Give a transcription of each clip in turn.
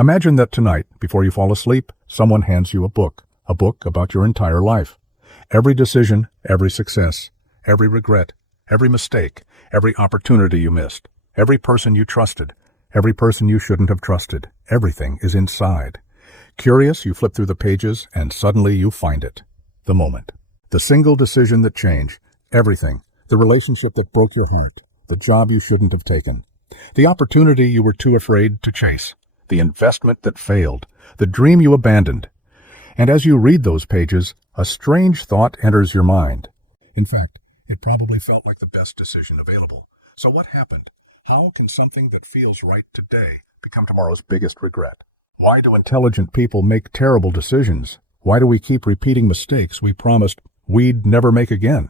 Imagine that tonight, before you fall asleep, someone hands you a book about your entire life. Every decision, every success, every regret, every mistake, every opportunity you missed, every person you trusted, every person you shouldn't have trusted, everything is inside. Curious, you flip through the pages and suddenly you find it. The moment. The single decision that changed everything. The relationship that broke your heart. The job you shouldn't have taken. The opportunity you were too afraid to chase. The investment that failed. The dream you abandoned. And as you read those pages, a strange thought enters your mind. In fact, it probably felt like the best decision available. So what happened? How can something that feels right today become tomorrow's biggest regret? Why do intelligent people make terrible decisions? Why do we keep repeating mistakes we promised we'd never make again?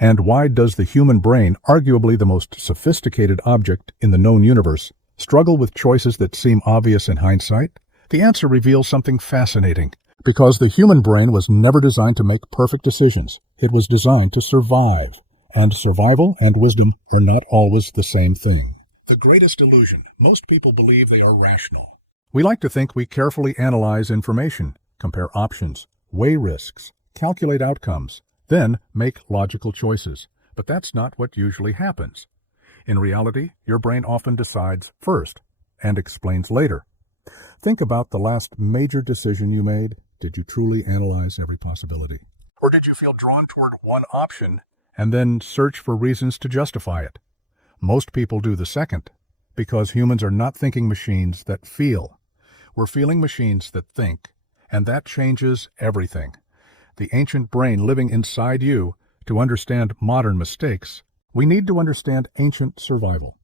And why does the human brain, arguably the most sophisticated object in the known universe, struggle with choices that seem obvious in hindsight? The answer reveals something fascinating. Because the human brain was never designed to make perfect decisions. It was designed to survive. And survival and wisdom are not always the same thing. The greatest illusion. Most people believe they are rational. We like to think we carefully analyze information, compare options, weigh risks, calculate outcomes, then make logical choices. But that's not what usually happens. In reality, your brain often decides first and explains later. Think about the last major decision you made. Did you truly analyze every possibility? Or did you feel drawn toward one option and then search for reasons to justify it? Most people do the second, because humans are not thinking machines that feel. We're feeling machines that think, and that changes everything. The ancient brain living inside you, to understand modern mistakes, we need to understand ancient survival.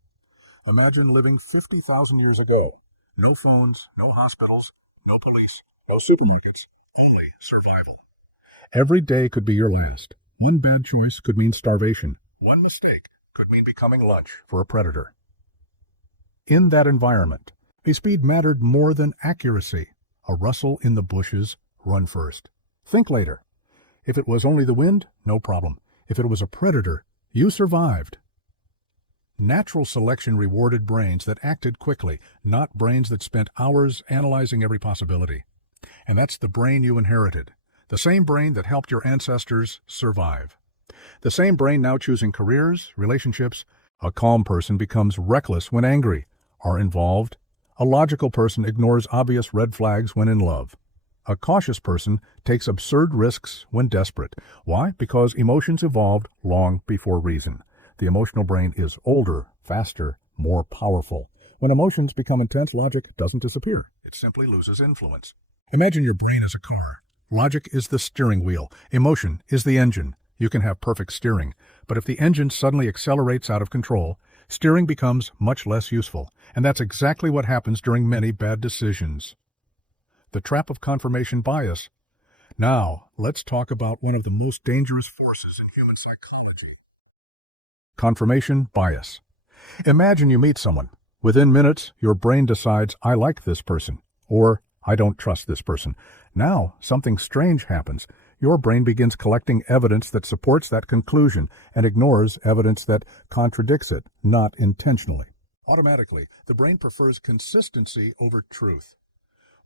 Imagine living 50,000 years ago. No phones, no hospitals, no police, no supermarkets, only survival. Every day could be your last. One bad choice could mean starvation. One mistake could mean becoming lunch for a predator. In that environment, speed mattered more than accuracy. A rustle in the bushes, run first. Think later. If it was only the wind, no problem. If it was a predator, you survived. Natural selection rewarded brains that acted quickly, not brains that spent hours analyzing every possibility. And that's the brain you inherited. The same brain that helped your ancestors survive. The same brain now choosing careers, relationships. A calm person becomes reckless when angry or involved. A logical person ignores obvious red flags when in love. A cautious person takes absurd risks when desperate. Why? Because emotions evolved long before reason. The emotional brain is older, faster, more powerful. When emotions become intense, logic doesn't disappear. It simply loses influence. Imagine your brain as a car. Logic is the steering wheel. Emotion is the engine. You can have perfect steering, but if the engine suddenly accelerates out of control, steering becomes much less useful. And that's exactly what happens during many bad decisions. The trap of confirmation bias. Now, let's talk about one of the most dangerous forces in human psychology. Confirmation bias. Imagine you meet someone. Within minutes, your brain decides, I like this person, or I don't trust this person. Now, something strange happens. Your brain begins collecting evidence that supports that conclusion and ignores evidence that contradicts it, not intentionally. Automatically, the brain prefers consistency over truth.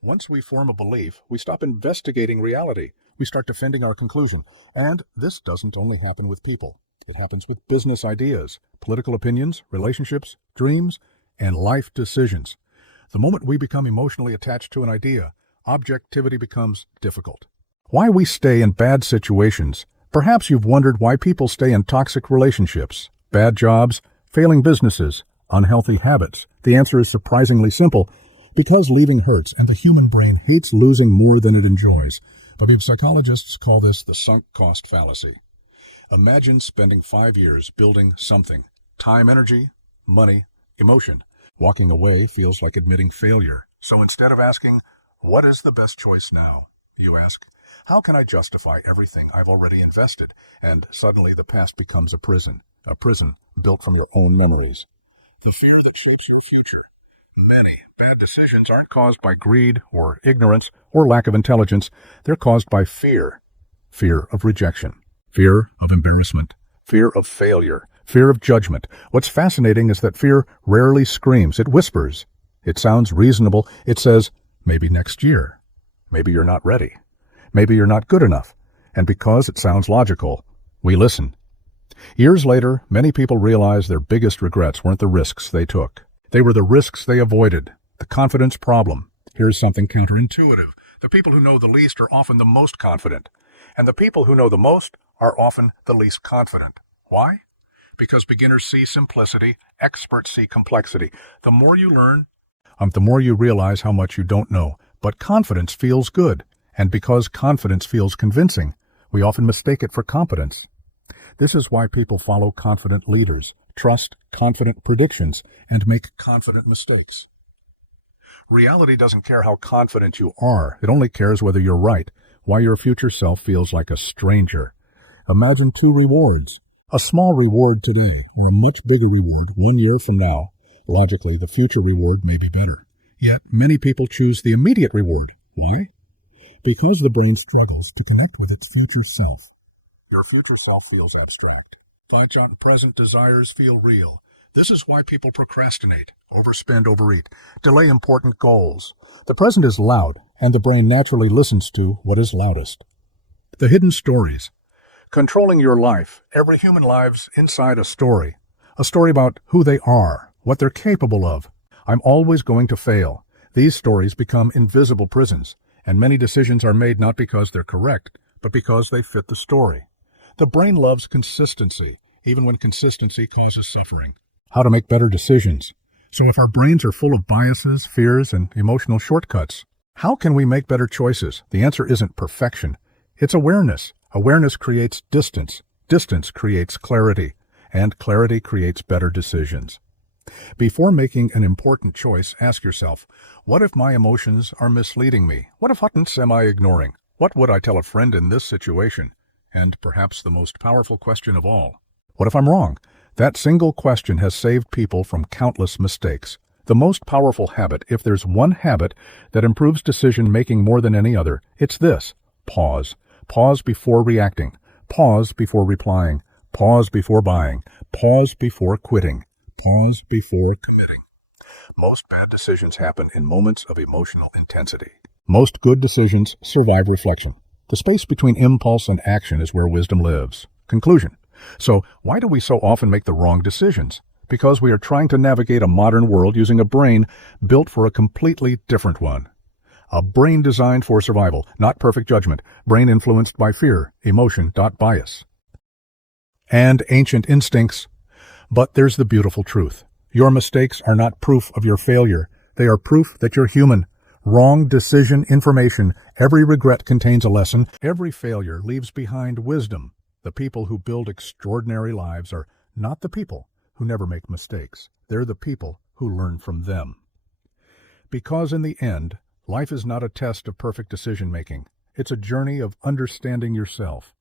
Once we form a belief, we stop investigating reality. We start defending our conclusion. And this doesn't only happen with people. It happens with business ideas, political opinions, relationships, dreams, and life decisions. The moment we become emotionally attached to an idea, objectivity becomes difficult. Why we stay in bad situations. Perhaps you've wondered why people stay in toxic relationships, bad jobs, failing businesses, unhealthy habits. The answer is surprisingly simple. Because leaving hurts and the human brain hates losing more than it enjoys. But psychologists call this the sunk cost fallacy. Imagine spending 5 years building something. Time, energy, money, emotion. Walking away feels like admitting failure. So instead of asking, what is the best choice now? You ask, how can I justify everything I've already invested? And suddenly the past becomes a prison built from your own memories. The fear that shapes your future. Many bad decisions aren't caused by greed or ignorance or lack of intelligence. They're caused by fear. Fear of rejection. Fear of embarrassment. Fear of failure. Fear of judgment. What's fascinating is that fear rarely screams. It whispers. It sounds reasonable. It says, maybe next year. Maybe you're not ready. Maybe you're not good enough. And because it sounds logical, we listen. Years later, many people realize their biggest regrets weren't the risks they took. They were the risks they avoided, the confidence problem. Here's something counterintuitive. The people who know the least are often the most confident. And the people who know the most are often the least confident. Why? Because beginners see simplicity, experts see complexity. The more you learn, the more you realize how much you don't know. But confidence feels good. And because confidence feels convincing, we often mistake it for competence. This is why people follow confident leaders, trust confident predictions, and make confident mistakes. Reality doesn't care how confident you are. It only cares whether you're right, why your future self feels like a stranger. Imagine two rewards. A small reward today, or a much bigger reward 1 year from now. Logically, the future reward may be better. Yet, many people choose the immediate reward. Why? Because the brain struggles to connect with its future self. Your future self feels abstract. Thoughts on present desires feel real. This is why people procrastinate, overspend, overeat, delay important goals. The present is loud, and the brain naturally listens to what is loudest. The hidden stories. Controlling your life. Every human lives inside a story about who they are, what they're capable of. I'm always going to fail. These stories become invisible prisons, and many decisions are made not because they're correct, but because they fit the story. The brain loves consistency, even when consistency causes suffering. How to make better decisions. So if our brains are full of biases, fears, and emotional shortcuts, how can we make better choices? The answer isn't perfection. It's awareness. Awareness creates distance. Distance creates clarity. And clarity creates better decisions. Before making an important choice, ask yourself, what if my emotions are misleading me? What if am I ignoring? What would I tell a friend in this situation? And perhaps the most powerful question of all, what if I'm wrong? That single question has saved people from countless mistakes. The most powerful habit, if there's one habit that improves decision-making more than any other, it's this: pause. Pause before reacting. Pause before replying. Pause before buying. Pause before quitting. Pause before committing. Most bad decisions happen in moments of emotional intensity. Most good decisions survive reflection. The space between impulse and action is where wisdom lives. Conclusion. So, why do we so often make the wrong decisions? Because we are trying to navigate a modern world using a brain built for a completely different one. A brain designed for survival, not perfect judgment. Brain influenced by fear, emotion, bias, and ancient instincts. But there's the beautiful truth. Your mistakes are not proof of your failure. They are proof that you're human. Wrong decision information. Every regret contains a lesson. Every failure leaves behind wisdom. The people who build extraordinary lives are not the people who never make mistakes. They're the people who learn from them. Because in the end, life is not a test of perfect decision-making. It's a journey of understanding yourself.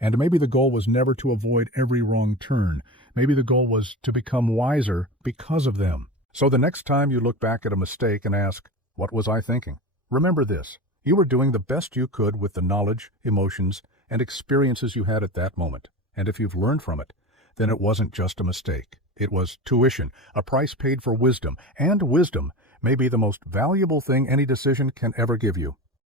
And maybe the goal was never to avoid every wrong turn. Maybe the goal was to become wiser because of them. So the next time you look back at a mistake and ask, what was I thinking? Remember this: you were doing the best you could with the knowledge, emotions, and experiences you had at that moment. And if you've learned from it, then it wasn't just a mistake. It was tuition, a price paid for wisdom. And wisdom may be the most valuable thing any decision can ever give you.